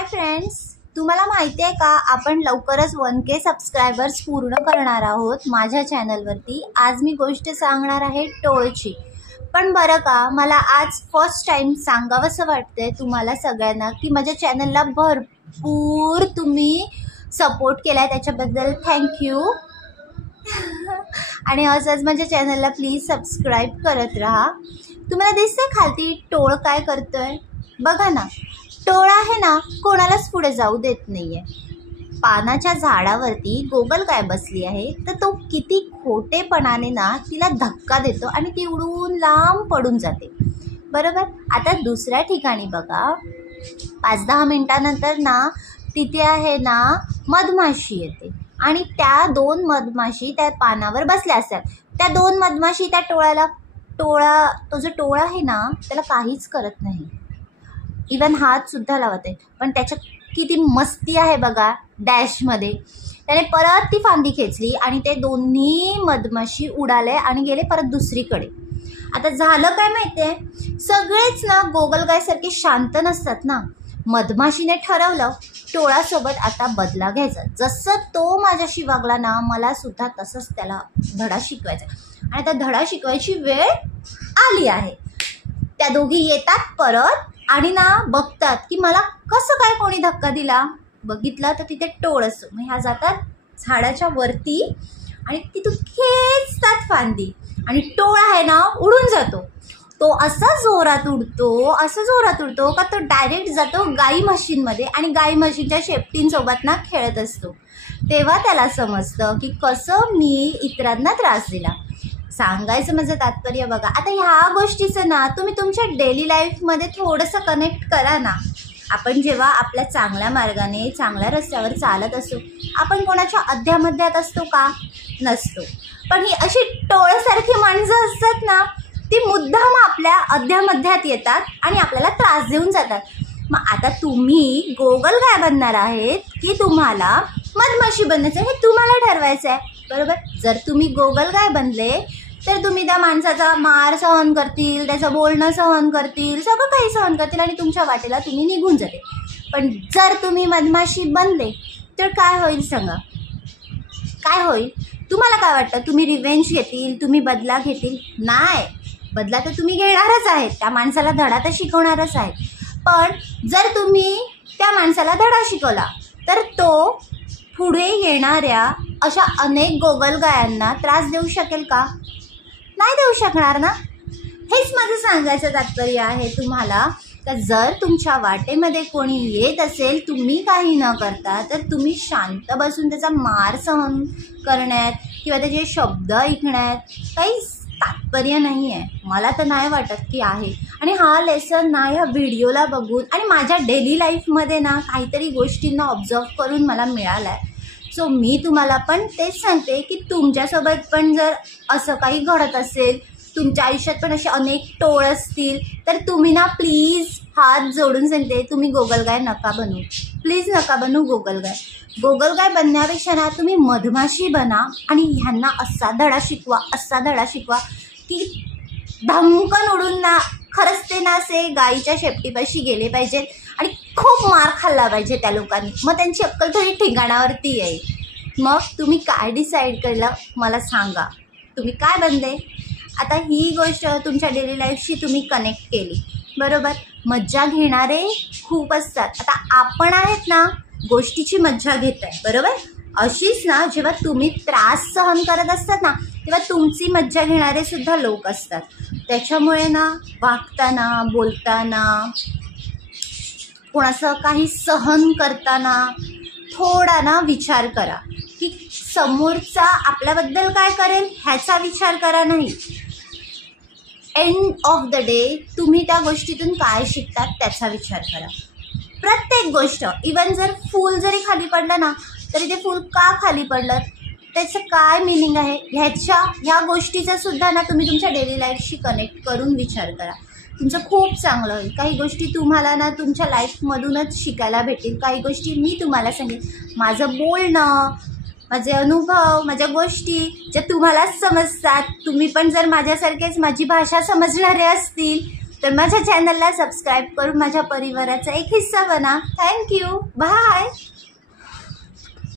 Hi friends, तुम्हाला माहिती आहे का आपण लवकरच 1K सबस्क्रायबर्स पूर्ण करणार आहोत माझ्या चॅनलवरती। आज मी गोष्ट सांगणार आहे टोळची। पण बरं का, मला आज फर्स्ट टाइम सांगावंसं वाटतंय तुम्हाला सगळ्यांना की माझ्या चॅनलला भरपूर तुम्ही सपोर्ट केलाय, त्याच्याबद्दल थँक्यू। आणि असंच माझ्या चॅनलला प्लीज सबस्क्राईब करत राहा। तुम्हाला दिसते खालती टोळ काय करतोय बघा ना। टोळ आहे ना, कोणालाच पुढे जाऊ देत नाहीये। पानाच्या झाडावरती गोगलगाय बसली आहे, तर तो किती खोटेपणाने ना तिला धक्का देतो आणि ती उडून लांब पडून जाते, बरोबर। आता दुसऱ्या ठिकाणी बघा, 5-10 मिनिटानंतर ना तिथे आहे ना मधमाशी येते आणि त्या 2 मधमाशी त्या पानावर बसल्या असतात। त्या 2 मधमाशी त्या तो जो टोळा आहे ना त्याला काहीच करत नाही, इवन हात सुद्धा लावत आहे। पण त्याच्यात किती मस्ती आहे बघा, डॅशमध्ये त्याने परत ती फांदी खेचली आणि ते दोन्ही मधमाशी उडाले आणि गेले परत दुसरीकडे। आता झालं काय माहितीये, सगळेच ना गोगलगायसारखे शांत नसतात ना। मधमाशीने ठरवलं टोळासोबत आता बदला घ्यायचा। जसं तो माझ्याशी वागला ना, मला सुद्धा तसंच त्याला धडा शिकवायचा आणि त्या धडा शिकवायची वेळ आली आहे। त्या दोघी येतात परत आणि ना बघतात की मला कसं काय कोणी धक्का दिला। बघितलं तर तिथे टोळ असतो। मग ह्या जातात झाडाच्या वरती आणि तिथून खेचतात फांदी आणि टोळ आहे ना उडून जातो। तो असा जोरात उडतो का तो डायरेक्ट जातो गाई म्हशींमध्ये आणि गाई म्हशींच्या शेपटींसोबत ना खेळत असतो। तेव्हा त्याला समजतं की कसं मी इतरांना त्रास दिला। सांगायचं माझं तात्पर्य बघा, आता ह्या गोष्टीचं ना तुम्ही तुमच्या डेली लाईफमध्ये थोडंसं कनेक्ट करा ना। आपण जेव्हा आपल्या चांगल्या मार्गाने चांगल्या रस्त्यावर चालत असतो, आपण कोणाच्या अध्यामध्यात असतो का? नसतो। पण ही अशी टोळसारखी माणसं असतात ना, ती मुद्दाम आपल्या अध्यामध्यात येतात आणि आपल्याला त्रास देऊन जातात। मग आता तुम्ही गोगलगाय बनणार आहेत की तुम्हाला मधमाशी बनायचं हे तुम्हाला ठरवायचं आहे, बरोबर। जर तुम्ही गोगलगाय बनले तर तुम्ही त्या माणसाचा मार सहन करतील, त्याचं बोलणं सहन करतील, सगळं काही सहन करतील आणि तुमच्या वाटेला तुम्ही निघून जाते। पण जर तुम्ही मधमाशी बनले तर काय होईल सांगा? काय होईल? तुम्हाला काय वाटतं? तुम्ही रिव्हेंज घेतील, तुम्ही बदला घेतील? नाही, बदला तर तुम्ही घेणारच आहेत, त्या माणसाला धडा तर शिकवणारच आहे। पण जर तुम्ही त्या माणसाला धडा शिकवला तर तो पुढे येणाऱ्या अशा अनेक गोगलगायांना त्रास देऊ शकेल का? नाही देऊ शकणार ना। हेच माझं सांगायचं तात्पर्य आहे तुम्हाला, तर जर तुमच्या वाटेमध्ये कोणी येत असेल तुम्ही काही न करता, तर तुम्ही शांत बसून त्याचा मार सहन करण्यात किंवा त्याचे शब्द ऐकण्यात काही तात्पर्य नाही आहे। मला तर नाही वाटत की आहे। आणि हा लेसन ना ह्या व्हिडिओला बघून आणि माझ्या डेली लाईफमध्ये ना काहीतरी गोष्टींना ऑब्झर्व करून मला मिळालं आहे। सो मी तुम्हाला पण तेच सांगते की तुमच्यासोबत पण जर असं काही घडत असेल, तुमच्या आयुष्यात पण असे अनेक टोळ असतील, तर तुम्ही ना प्लीज हात जोडून सांगते, तुम्ही गोगलगाय नका बनू, प्लीज नका बनू गोगलगाय। गोगलगाय बनण्यापेक्षा ना तुम्ही मधमाशी बना आणि ह्यांना असा धडा शिकवा की धमकन उडून ना खरंच ते ना असे गाईच्या शेपटीपाशी गेले पाहिजेत आणि खूप मार खाल्ला पाहिजे त्या लोकांनी, मग त्यांची अक्कल थोडी ठिकाणावरती येईल। मग तुम्ही काय डिसाईड केलं मला सांगा, तुम्ही काय बनले? आता ही गोष्ट तुमच्या डेली लाईफशी तुम्ही कनेक्ट केली, बरोबर। मज्जा घेणारे खूप असतात। आता आपण आहेत ना गोष्टीची मज्जा घेत आहे, बरोबर। अशीच ना जेव्हा तुम्ही त्रास सहन करत असतात ना, तेव्हा तुमची मज्जा घेणारे सुद्धा लोक असतात। त्याच्यामुळे ना वागताना, बोलताना, कोणाचं काही सहन करताना थोडा ना विचार करा की समोरचा आपल्याबद्दल काय करेल ह्याचा विचार करा नाही। एंड ऑफ द डे तुम्ही त्या गोष्टीतून काय शिकतात त्याचा विचार करा। प्रत्येक गोष्ट, इवन जर फूल जरी खाली पडलं ना तरी ते फूल का खाली पडलं, त्याचं काय मिनिंग आहे, ह्या गोष्टीचा सुद्धा ना तुम्ही तुमच्या डेली लाईफशी कनेक्ट करून विचार करा। तुमचं खूप चांगलं होईल। काही गोष्टी तुम्हाला ना तुमच्या लाईफमधूनच शिकायला भेटतील। काही गोष्टी मी तुम्हाला सांगेन, माझं बोलणं, माझे अनुभव, माझ्या गोष्टी ज्या तुम्हालाच समजतात, तुम्ही पण जर माझ्यासारखेच माझी भाषा समजणारे असतील तर माझ्या चॅनलला सबस्क्राईब करून माझ्या परिवाराचा एक हिस्सा बना. थँक्यू. बाय.